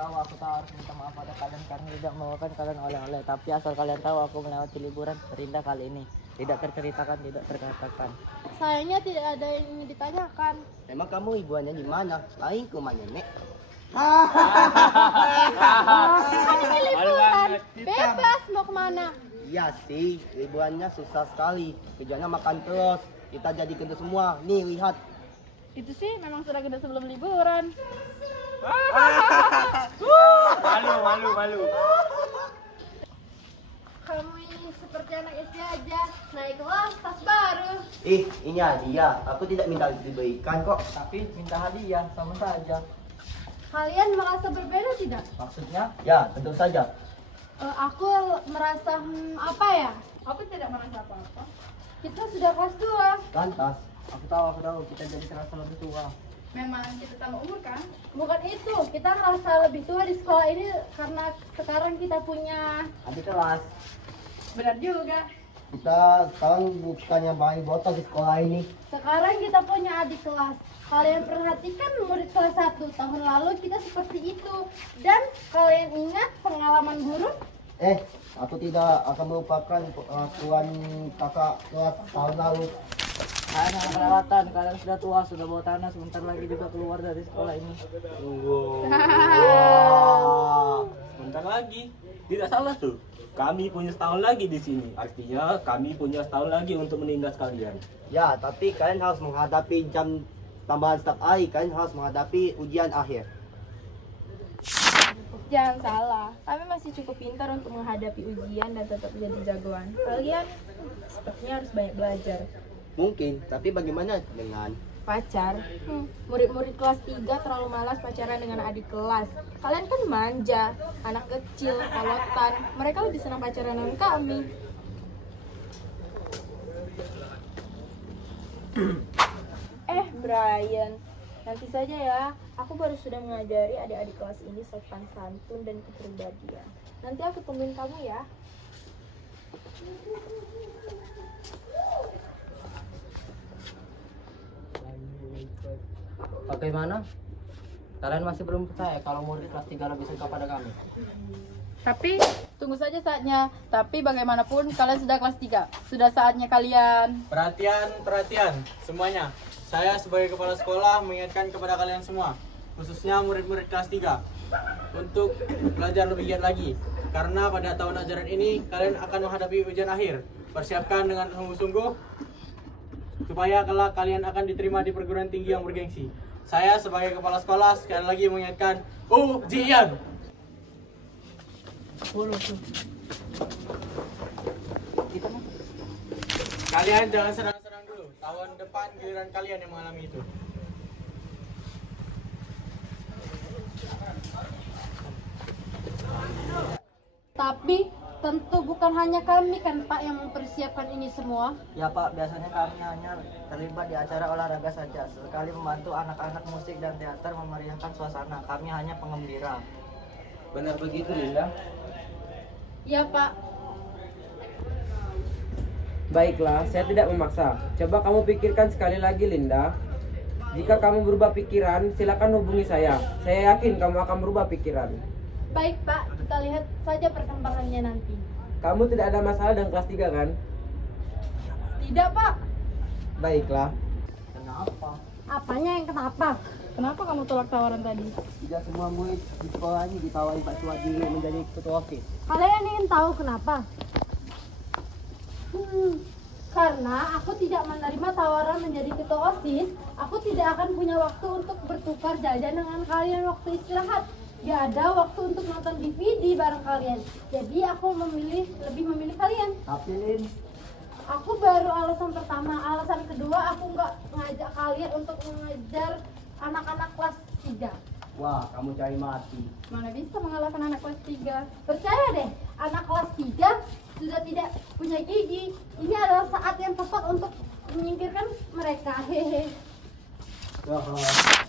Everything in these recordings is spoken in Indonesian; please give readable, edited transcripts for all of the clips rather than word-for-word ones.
aku tahu harus minta maaf pada kalian karena tidak membawakan kalian oleh-oleh. Tapi asal kalian tahu aku melewati liburan terindah kali ini. Tidak terceritakan, tidak terkatakan. Sayangnya tidak ada yang ingin ditanyakan. Emang kamu ibuannya di mana? Lain ke mana nenek? Ini liburan, bebas mau kemana? Iya sih, liburannya susah sekali. Kerjanya makan terus. Kita jadi gendut semua. Nih lihat. Itu sih memang sudah gede sebelum liburan. Malu. Kamu ini seperti anak SD aja, naik kelas tas baru. Ini dia. Aku tidak minta diberikan kok. Tapi minta hadiah sama saja. Kalian merasa berbeda tidak? Maksudnya? Ya, tentu saja. Aku merasa apa ya? Aku tidak merasa apa-apa. Kita sudah kelas 2. Lantas. Aku tahu. Kita jadi serasa lebih tua. Memang kita tambah umur kan? Bukan itu, kita ngerasa lebih tua di sekolah ini karena sekarang kita punya. Adik kelas. Benar juga. Kita sekarang bukannya bayi botol di sekolah ini. Sekarang kita punya adik kelas. Kalian perhatikan murid kelas 1 tahun lalu kita seperti itu. Dan kalian ingat pengalaman buruk? Aku tidak akan melupakan pengakuan kakak kelas tahun lalu. Hanya kelewatan, kalian sudah tua, sudah bawa tanah, sebentar lagi juga keluar dari sekolah ini. Sebentar lagi. Tidak salah tuh. Kami punya setahun lagi di sini. Artinya kami punya setahun lagi untuk menindas kalian. Ya, tapi kalian harus menghadapi jam tambahan setiap hari. Kalian harus menghadapi ujian akhir. Jangan salah, kami masih cukup pintar untuk menghadapi ujian dan tetap jadi jagoan. Kalian sepertinya harus banyak belajar. Mungkin, tapi bagaimana dengan Pacar? Murid-murid kelas 3 terlalu malas pacaran dengan adik kelas. Kalian kan manja, anak kecil, kolotan. Mereka lebih senang pacaran dengan kami. Brian, nanti saja ya. Aku baru sudah mengajari adik-adik kelas ini sopan santun dan kepribadian. Nanti aku temuin kamu ya. Bagaimana? Kalian masih belum percaya kalau murid kelas 3 lebih suka pada kami? Tapi tunggu saja saatnya. Tapi bagaimanapun kalian sudah kelas 3. Sudah saatnya kalian. Perhatian semuanya. Saya sebagai kepala sekolah mengingatkan kepada kalian semua, khususnya murid-murid kelas 3, untuk belajar lebih giat lagi. Karena pada tahun ajaran ini kalian akan menghadapi ujian akhir. Persiapkan dengan sungguh-sungguh supaya kelak kalian akan diterima di perguruan tinggi yang bergengsi. Saya sebagai kepala sekolah sekali lagi mengingatkan ujian. Kalian jangan senang-senang dulu. Tahun depan giliran kalian yang mengalami itu. Tapi tentu bukan hanya kami kan Pak yang mempersiapkan ini semua. Ya Pak, biasanya kami hanya terlibat di acara olahraga saja. Sekali membantu anak-anak musik dan teater memeriahkan suasana. Kami hanya penggembira. Benar begitu, Linda? Ya Pak. Baiklah, saya tidak memaksa. Coba kamu pikirkan sekali lagi, Linda. Jika kamu berubah pikiran, silakan hubungi saya. Saya yakin kamu akan berubah pikiran. Baik Pak, kita lihat saja perkembangannya nanti. Kamu tidak ada masalah dengan kelas 3 kan? Tidak Pak. Baiklah. Kenapa? Apanya yang kenapa? Kenapa kamu tolak tawaran tadi? Tidak semua murid di sekolah ini ditawari Pak Suwadi menjadi ketua OSIS. Kalian ingin tahu kenapa? Karena aku tidak menerima tawaran menjadi ketua OSIS, aku tidak akan punya waktu untuk bertukar jajan dengan kalian waktu istirahat. Gak ada waktu untuk nonton DVD bareng kalian. Jadi aku lebih memilih kalian. Tapi Lin, Aku baru alasan pertama, alasan kedua aku nggak ngajak kalian untuk mengejar anak-anak kelas 3. Wah, kamu cari mati. Mana bisa mengalahkan anak kelas 3? Percaya deh, anak kelas 3 sudah tidak punya gigi. Ini adalah saat yang tepat untuk menyingkirkan mereka. Hehe.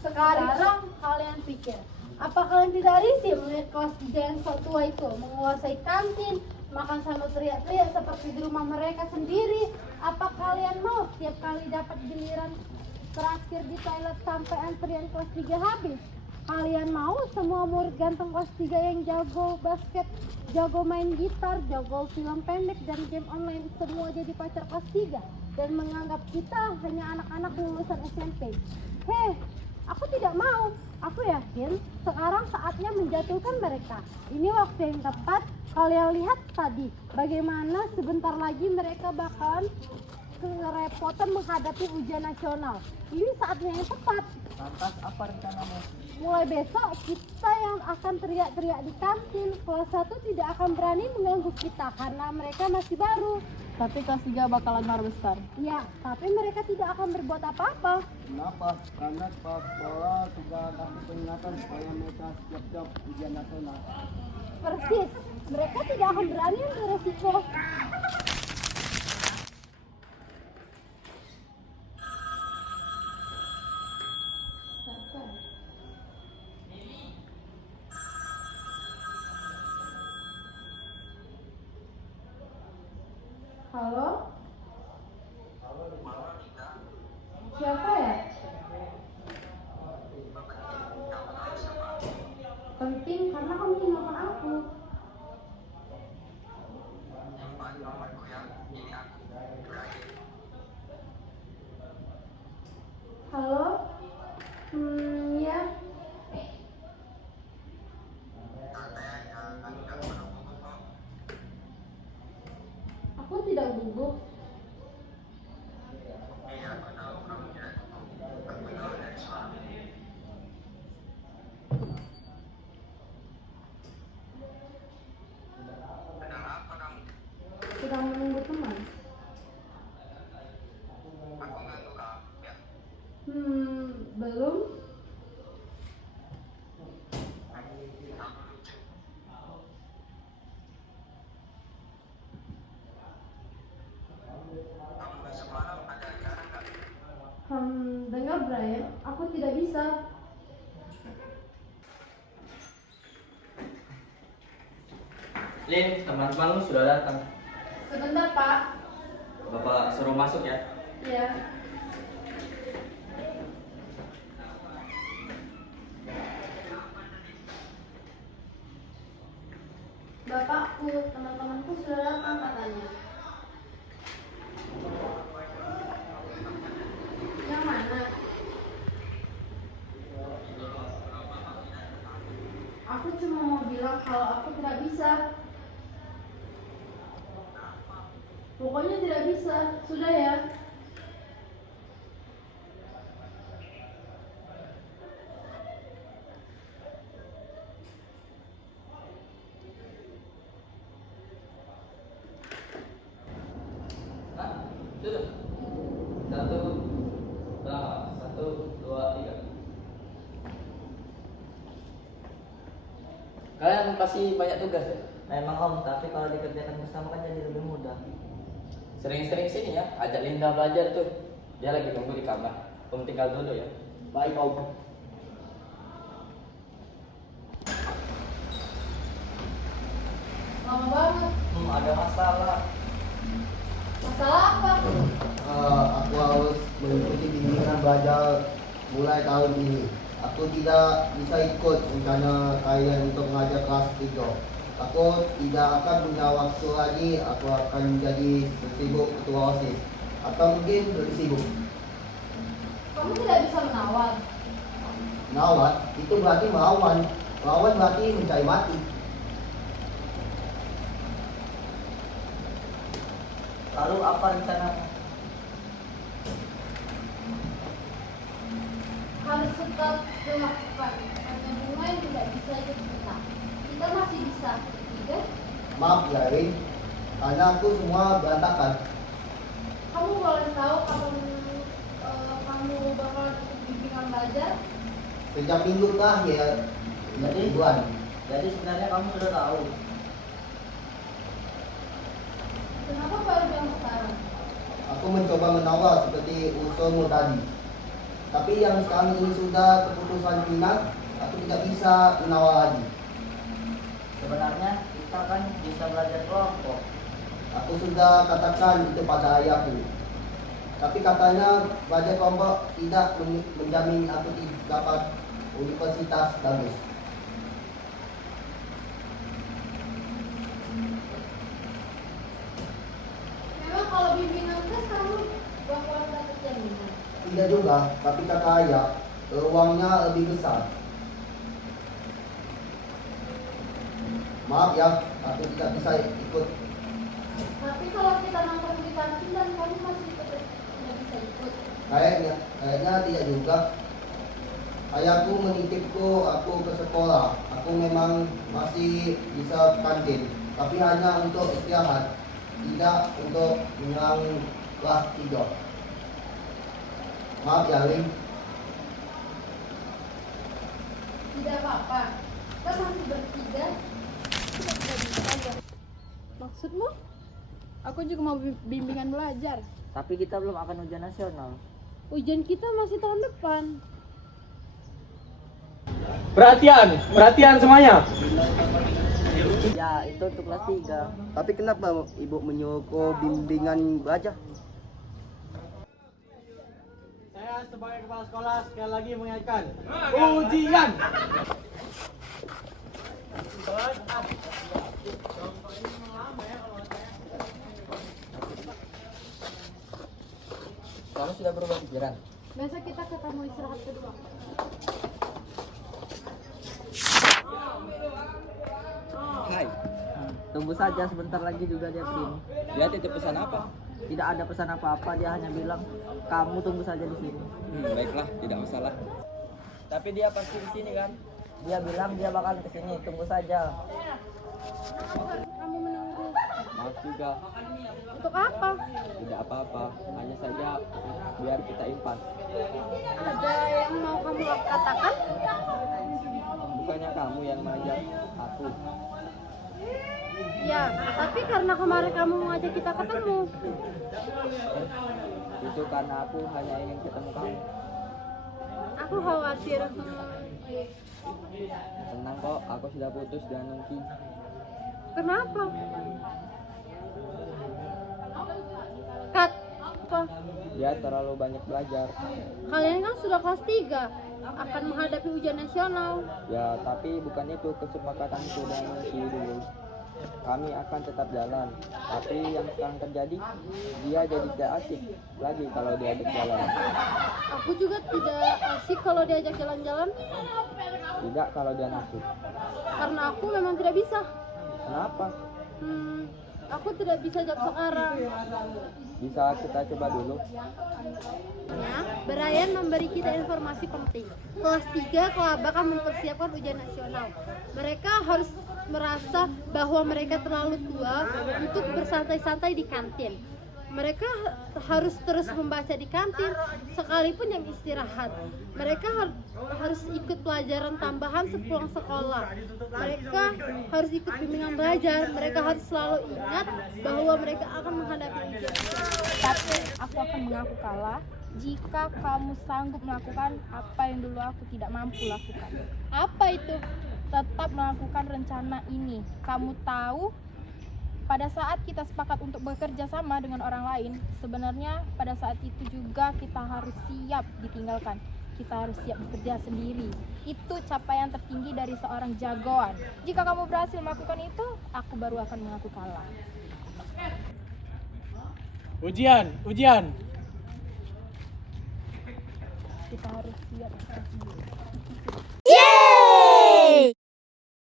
Sekarang kalian pikir, apa kalian tidak risih melihat kelas 3 yang sok tua itu menguasai kantin, makan sambil teriak-teriak seperti di rumah mereka sendiri? Apa kalian mau tiap kali dapat giliran terakhir di toilet sampai antrian kelas 3 habis? Kalian mau semua murid ganteng kelas 3 yang jago basket, jago main gitar, jago film pendek dan game online semua jadi pacar kelas 3 dan menganggap kita hanya anak-anak lulusan SMP. Heh, aku tidak mau. Aku yakin sekarang saatnya menjatuhkan mereka. Ini waktu yang tepat. Kalian lihat tadi bagaimana sebentar lagi mereka bakalan kerepotan menghadapi ujian nasional. Ini saatnya yang tepat. Lantas apa rencanamu? Mulai besok kita yang akan teriak-teriak di kantin. Kelas 1 tidak akan berani mengganggu kita karena mereka masih baru. Tapi kelas 3 bakalan marah besar. Ya, tapi mereka tidak akan berbuat apa-apa. Kenapa? Karena kepala sekolah sudah kasih peringatan supaya mereka siap-siap ujian nasional. Persis, mereka tidak akan berani ambil resiko. Halo? Siapa ya? Penting karena kamu telepon aku. Halo? Ya. Aku tidak gugup. Sedang menunggu teman. Belum. Dengar Brian, aku tidak bisa. Lin, teman-temanmu sudah datang. Sebentar, Pak. Bapak suruh masuk ya. Ya. Bapakku, teman-temanku sudah datang katanya. Yang mana? Aku cuma mau bilang kalau aku tidak bisa. Pokoknya tidak bisa. Sudah ya. Sudah. Satu, dua, tiga. Kalian pasti banyak tugas ya? Memang Om, tapi kalau dikerjakan bersama kan jadi lebih mudah. Sering-sering sini ya, ajak Linda belajar tuh. Dia lagi nunggu di kamar. Om tinggal dulu ya. Baik Om. Lama banget. Ada masalah. Masalah apa? Aku harus mengikuti bimbingan belajar mulai tahun ini. Aku tidak bisa ikut rencana kalian untuk mengajar kelas 3. Aku tidak akan punya waktu lagi. Aku akan menjadi sibuk ketua OSIS atau mungkin lebih sibuk. Kamu tidak bisa menawar. Menawar itu berarti melawan. Melawan berarti mencari mati. Lalu apa rencana? Harus tetap dilakukan. Hanya bunga yang tidak bisa ikut kita. Kita masih bisa. Tidak? Maaf ya Rin, karena aku semua berantakan. Kamu boleh tahu kapan kamu bakal ikut bimbingan belajar? Sejak minggu terakhir, mingguan. Jadi sebenarnya kamu sudah tahu. Kenapa baru bilang sekarang? Aku mencoba menawar seperti usulmu tadi. Tapi yang sekarang ini sudah keputusan final, aku tidak bisa menawar lagi. Sebenarnya kita kan bisa belajar kelompok. Aku sudah katakan itu pada ayahku. Tapi katanya belajar kelompok tidak menjamin aku dapat Universitas Dagus. Memang kalau bimbingan tes kamu bakalan dapat jaminan. Tidak juga, tapi kata ayah, ruangnya lebih besar. Maaf ya, aku tidak bisa ikut. Tapi kalau kita nongkrong di kantin dan kamu masih tetap tidak bisa ikut. Kayaknya tidak juga. Ayahku menitipku aku ke sekolah. Aku memang masih bisa kantin, tapi hanya untuk istirahat, tidak untuk menang kelas 3. Maaf ya, Lim. Tidak apa-apa. Kita masih bertiga. Kita tidak bisa aja. Maksudmu? Aku juga mau bimbingan belajar. Tapi kita belum akan ujian nasional. Ujian kita masih tahun depan. Perhatian semuanya. Ya, itu untuk kelas 3. Tapi kenapa ibu menyuruhku bimbingan belajar? Saya sebagai kepala sekolah sekali lagi mengingatkan ujian. Kamu sudah berubah pikiran? Besok kita ketemu istirahat kedua. Hai. Tunggu saja, sebentar lagi juga dia kesini. Dia titip pesan apa? Tidak ada pesan apa-apa, dia hanya bilang kamu tunggu saja di sini. Baiklah, tidak masalah. Tapi dia pasti di sini kan? Dia bilang dia bakal kesini, tunggu saja. Kamu menunggu. Maaf juga, Untuk apa? tidak apa-apa. Hanya saja biar kita impas. Ada yang mau kamu katakan? Bukannya kamu yang mengajar aku. Ya, tapi karena kemarin kamu mengajak kita ketemu. Itu karena aku hanya ingin ketemu kamu. Aku khawatir. Tenang kok, aku sudah putus dengan Nungki. Kenapa? Kat, apa? Dia terlalu banyak belajar. Kalian kan sudah kelas 3, akan menghadapi ujian nasional. Ya, tapi bukan itu kesepakatanku dengan Nungki dulu. Kami akan tetap jalan. Tapi yang sekarang terjadi, dia jadi tidak asik lagi kalau diajak jalan. Aku juga tidak asik kalau diajak jalan-jalan, Tidak kalau dia nafsu. karena aku memang tidak bisa. Kenapa? Aku tidak bisa jawab sekarang. Bisa kita coba dulu. Ya, Brian memberi kita informasi penting. Kelas 3 bakal mempersiapkan ujian nasional. Mereka harus merasa bahwa mereka terlalu tua untuk bersantai-santai di kantin. Mereka harus terus membaca di kantin sekalipun jam istirahat. Mereka harus ikut pelajaran tambahan sepulang sekolah. Mereka harus ikut bimbingan belajar. Mereka harus selalu ingat bahwa mereka akan menghadapi ujian. Tapi aku akan mengaku kalah jika kamu sanggup melakukan apa yang dulu aku tidak mampu lakukan. Apa itu? Tetap melakukan rencana ini. Kamu tahu, pada saat kita sepakat untuk bekerja sama dengan orang lain, sebenarnya pada saat itu juga kita harus siap ditinggalkan. Kita harus siap bekerja sendiri. Itu capaian tertinggi dari seorang jagoan. Jika kamu berhasil melakukan itu, aku baru akan mengaku kalah. Ujian. Kita harus siap bekerja sendiri.